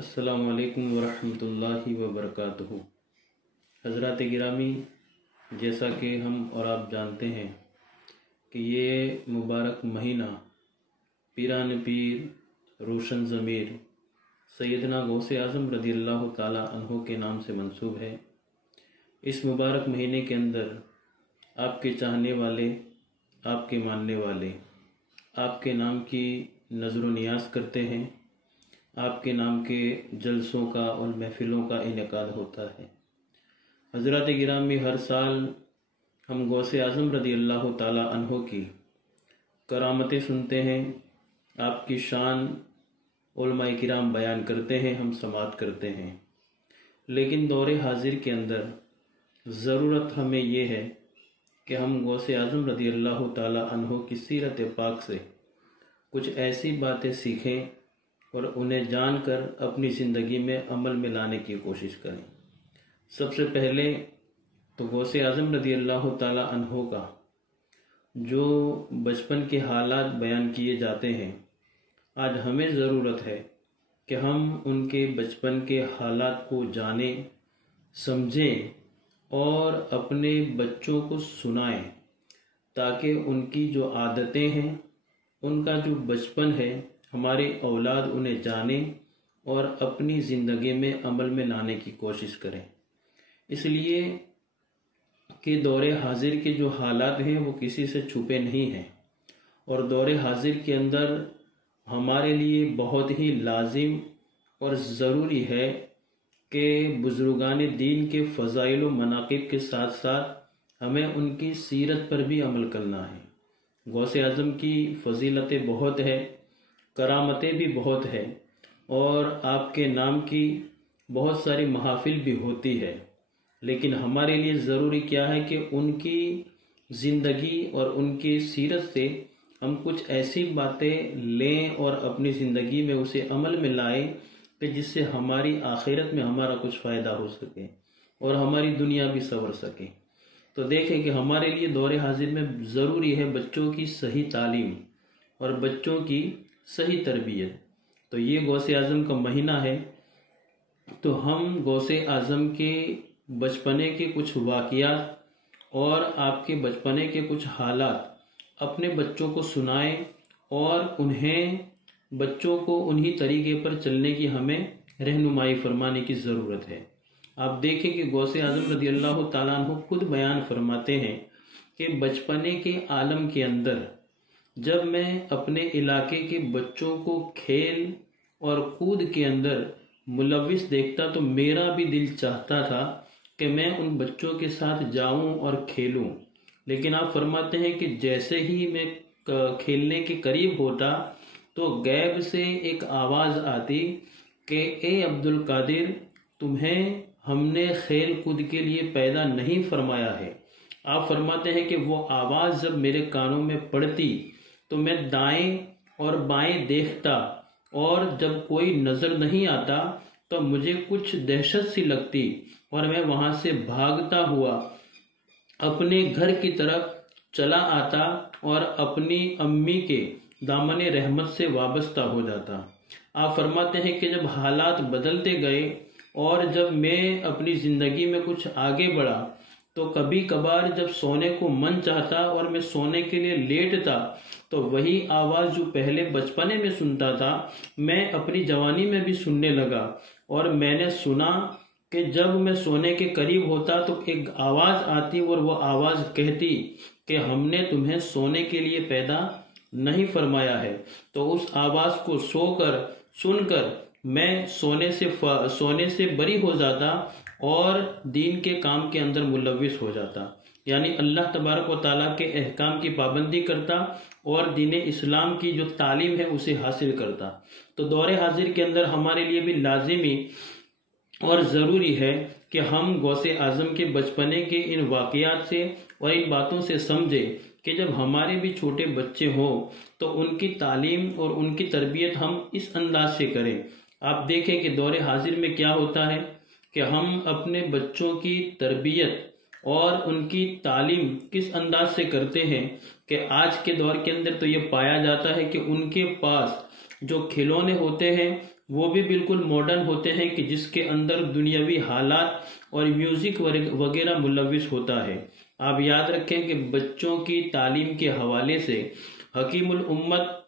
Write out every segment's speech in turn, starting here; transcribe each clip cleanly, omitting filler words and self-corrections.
السلام علیکم ورحمۃ اللہ وبرکاتہ۔ حضرات گرامی، جیسا کہ ہم اور آپ جانتے ہیں کہ یہ مبارک مہینہ پیران پیر روشن ضمیر سیدنا غوث اعظم رضی اللہ تعالی عنہ کے نام سے منسوب ہے۔ اس مبارک مہینے کے اندر آپ کے چاہنے والے، آپ کے ماننے والے آپ کے نام کی نظر و نیاز کرتے ہیں، آپ کے نام کے جلسوں کا اور محفلوں کا انعقاد ہوتا ہے۔ حضرات گرامی، ہر سال ہم غوث اعظم رضی اللہ تعالی عنہ کی کرامتیں سنتے ہیں، آپ کی شان علماء کرام بیان کرتے ہیں، ہم سماعت کرتے ہیں، لیکن دور حاضر کے اندر ضرورت ہمیں یہ ہے کہ ہم غوث اعظم رضی اللہ تعالی عنہ کی سیرت پاک سے کچھ ایسی باتیں سیکھیں اور انہیں جان کر اپنی زندگی میں عمل میں لانے کی کوشش کریں۔ سب سے پہلے تو غوث اعظم رضی اللہ تعالی عنہ کا جو بچپن کے حالات بیان کیے جاتے ہیں، آج ہمیں ضرورت ہے کہ ہم ان کے بچپن کے حالات کو جانیں، سمجھیں اور اپنے بچوں کو سنائیں، تاکہ ان کی جو عادتیں ہیں، ان کا جو بچپن ہے، ہماری اولاد انہیں جانیں اور اپنی زندگی میں عمل میں لانے کی کوشش کریں۔ اس لیے کہ دور حاضر کے جو حالات ہیں وہ کسی سے چھپے نہیں ہیں، اور دور حاضر کے اندر ہمارے لیے بہت ہی لازم اور ضروری ہے کہ بزرگان دین کے فضائل و مناقب کے ساتھ ساتھ ہمیں ان کی سیرت پر بھی عمل کرنا ہے۔ غوث اعظم کی فضیلتیں بہت ہے، کرامتیں بھی بہت ہے، اور آپ کے نام کی بہت ساری محافل بھی ہوتی ہے، لیکن ہمارے لیے ضروری کیا ہے کہ ان کی زندگی اور ان کی سیرت سے ہم کچھ ایسی باتیں لیں اور اپنی زندگی میں اسے عمل میں لائیں کہ جس سے ہماری آخرت میں ہمارا کچھ فائدہ ہو سکے اور ہماری دنیا بھی سنور سکے۔ تو دیکھیں کہ ہمارے لیے دور حاضر میں ضروری ہے بچوں کی صحیح تعلیم اور بچوں کی صحیح تربیت۔ تو یہ غوث اعظم کا مہینہ ہے، تو ہم غوث اعظم کے بچپنے کے کچھ واقعات اور آپ کے بچپنے کے کچھ حالات اپنے بچوں کو سنائیں، اور انہیں بچوں کو انہی طریقے پر چلنے کی ہمیں رہنمائی فرمانے کی ضرورت ہے۔ آپ دیکھیں کہ غوث اعظم رضی اللہ تعالیٰ عنہ خود بیان فرماتے ہیں کہ بچپنے کے عالم کے اندر جب میں اپنے علاقے کے بچوں کو کھیل اور کود کے اندر ملوث دیکھتا تو میرا بھی دل چاہتا تھا کہ میں ان بچوں کے ساتھ جاؤں اور کھیلوں، لیکن آپ فرماتے ہیں کہ جیسے ہی میں کھیلنے کے قریب ہوتا تو غیب سے ایک آواز آتی کہ اے عبد القادر، تمہیں ہم نے کھیل کود کے لیے پیدا نہیں فرمایا ہے۔ آپ فرماتے ہیں کہ وہ آواز جب میرے کانوں میں پڑتی تو میں دائیں اور بائیں دیکھتا، اور جب کوئی نظر نہیں آتا تو مجھے کچھ دہشت سی لگتی، اور میں وہاں سے بھاگتا ہوا اپنے گھر کی طرف چلا آتا اور اپنی امی کے دامن رحمت سے وابستہ ہو جاتا۔ آپ فرماتے ہیں کہ جب حالات بدلتے گئے اور جب میں اپنی زندگی میں کچھ آگے بڑھا تو کبھی کبھار جب سونے کو من چاہتا اور میں سونے کے لیے لیٹتا تو وہی آواز جو پہلے بچپنے میں سنتا تھا میں اپنی جوانی میں بھی سننے لگا، اور میں نے سنا کہ جب میں سونے کے قریب ہوتا تو ایک آواز آتی اور وہ آواز کہتی کہ ہم نے تمہیں سونے کے لیے پیدا نہیں فرمایا ہے۔ تو اس آواز کو سن کر میں سونے سے بری ہو جاتا اور دین کے کام کے اندر ملوث ہو جاتا، یعنی اللہ تبارک و تعالیٰ کے احکام کی پابندی کرتا اور دین اسلام کی جو تعلیم ہے اسے حاصل کرتا۔ تو دور حاضر کے اندر ہمارے لیے بھی لازمی اور ضروری ہے کہ ہم غوث اعظم کے بچپنے کے ان واقعات سے اور ان باتوں سے سمجھیں کہ جب ہمارے بھی چھوٹے بچے ہوں تو ان کی تعلیم اور ان کی تربیت ہم اس انداز سے کریں۔ آپ دیکھیں کہ دور حاضر میں کیا ہوتا ہے کہ ہم اپنے بچوں کی تربیت اور ان کی تعلیم کس انداز سے کرتے ہیں کہ آج کے دور کے اندر تو یہ پایا جاتا ہے کہ ان کے پاس جو کھلونے ہوتے ہیں وہ بھی بالکل ماڈرن ہوتے ہیں کہ جس کے اندر دنیاوی حالات اور میوزک وغیرہ ملوث ہوتا ہے۔ آپ یاد رکھیں کہ بچوں کی تعلیم کے حوالے سے حکیم الامت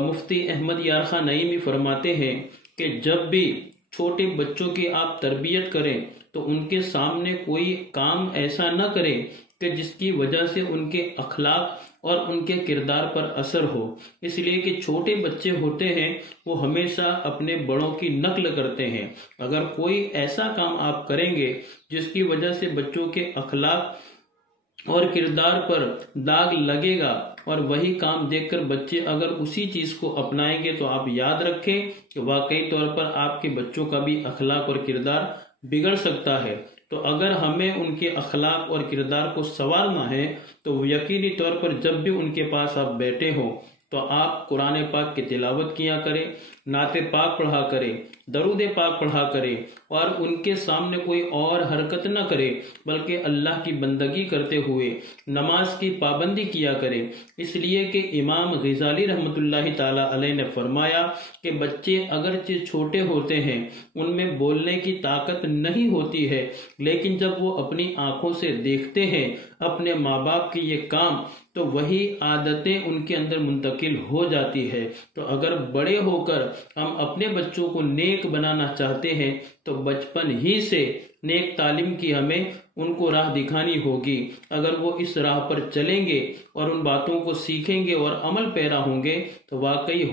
مفتی احمد یار خان نعیمی فرماتے ہیں کہ جب بھی چھوٹے بچوں کی آپ تربیت کریں تو ان کے سامنے کوئی کام ایسا نہ کریں کہ جس کی وجہ سے ان کے اخلاق اور ان کے کردار پر اثر ہو، اس لیے کہ چھوٹے بچے ہوتے ہیں وہ ہمیشہ اپنے بڑوں کی نقل کرتے ہیں۔ اگر کوئی ایسا کام آپ کریں گے جس کی وجہ سے بچوں کے اخلاق اور کردار پر داغ لگے گا اور وہی کام دیکھ کر بچے اگر اسی چیز کو اپنائیں گے تو آپ یاد رکھیں کہ واقعی طور پر آپ کے بچوں کا بھی اخلاق اور کردار بگڑ سکتا ہے۔ تو اگر ہمیں ان کے اخلاق اور کردار کو سنوارنا ہے تو یقینی طور پر جب بھی ان کے پاس آپ بیٹھے ہوں تو آپ قرآن پاک کی تلاوت کیا کریں، نعت پاک پڑھا کریں، درود پاک پڑھا کریں اور ان کے سامنے کوئی اور حرکت نہ کرے بلکہ اللہ کی بندگی کرتے ہوئے نماز کی پابندی کیا کرے، اس لیے کہ امام غزالی رحمۃ اللہ تعالی علیہ نے فرمایا کہ بچے اگرچہ چھوٹے ہوتے ہیں ان میں بولنے کی طاقت نہیں ہوتی ہے، لیکن جب وہ اپنی آنکھوں سے دیکھتے ہیں اپنے ماں باپ کی یہ کام تو وہی عادتیں ان کے اندر منتقل ہو جاتی ہے۔ تو اگر بڑے ہو کر ہم اپنے بچوں کو نیک بنانا چاہتے ہیں تو بچپن ہی سے نیک تعلیم کی ہمیں ان کو راہ دکھانی ہوگی۔ اگر وہ اس راہ پر چلیں گے اور ان باتوں کو سیکھیں گے اور عمل پیرا ہوں گے تو واقعی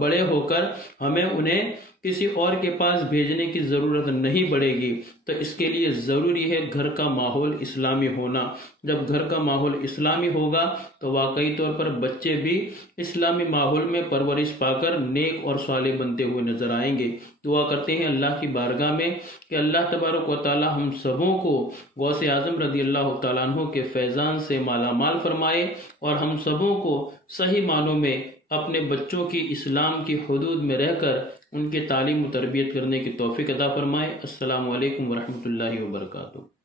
بڑے ہو کر ہمیں انہیں کسی اور کے پاس بھیجنے کی ضرورت نہیں پڑے گی۔ تو اس کے لیے ضروری ہے گھر کا ماحول اسلامی ہونا۔ جب گھر کا ماحول اسلامی ہوگا تو واقعی طور پر بچے بھی اسلامی ماحول میں پرورش پا کر نیک اور صالح بنتے ہوئے نظر آئیں گے۔ دعا کرتے ہیں اللہ کی بارگاہ میں کہ اللہ تبارک و تعالی ہم سبوں کو غوث اعظم رضی اللہ تعالیٰ عنہ کے فیضان سے مالا مال فرمائے اور ہم سبوں کو صحیح معنوں میں اپنے بچوں کی اسلام کی حدود میں رہ کر ان کے تعلیم و تربیت کرنے کی توفیق عطا فرمائے۔ السلام علیکم ورحمۃ اللہ وبرکاتہ۔